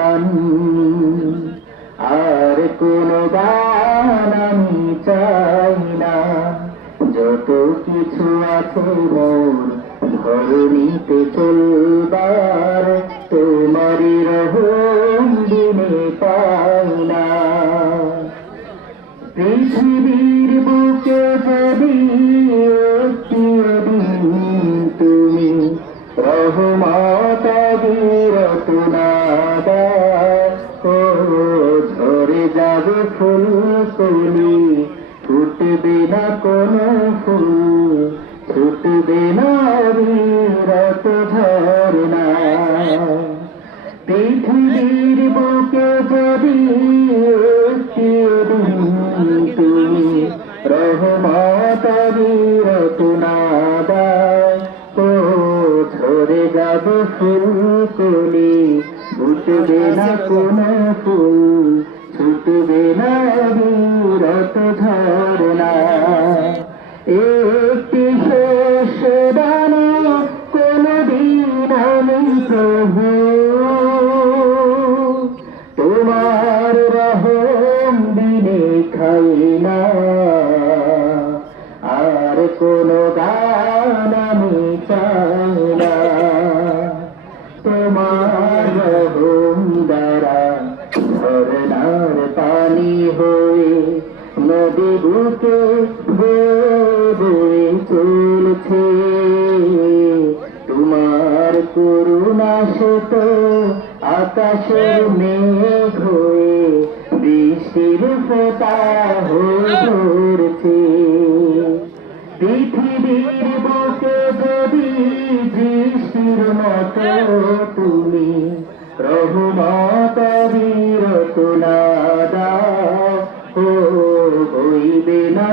গান, আর কোনো গান আমি চাই না। যত কিছু আছে মোর ধরণীতে চলবার, তোমারই রহম বিনে পাই না। পৃথিবীর বুকে যদি তুমি রহমত বিরতনা দাও, ঝরে যাবে ফুল কলি, ফুটবে না কোনো ফুল, ছুটবে না বিরত ঝরনা। পৃথিবীর বুকে যদি তুমি রহমত বিরতনা দাও, ঝরে যাবে ফুল কলি, ফুটবে না কোনো ফুল, ছুটবে না বিরত ঝরনা। একটি শেষ দানে কোনদিন আমি প্রভু তোমার রহম বিনে খাই না। আর কোনো গান আমি চাই না। তোমার রহম দ্বারা ঝরনার পানি হয়ে নদী বুকে বয়ে চলছে। তোমার করুণা শত আকাশের মেঘ হয়ে বৃষ্টির ফোঁটা হয়ে ঝরছে। পৃথিবীর বুকে যদি বৃষ্টির মতো তুমি রহমত বিরতনা দাও, হইবে না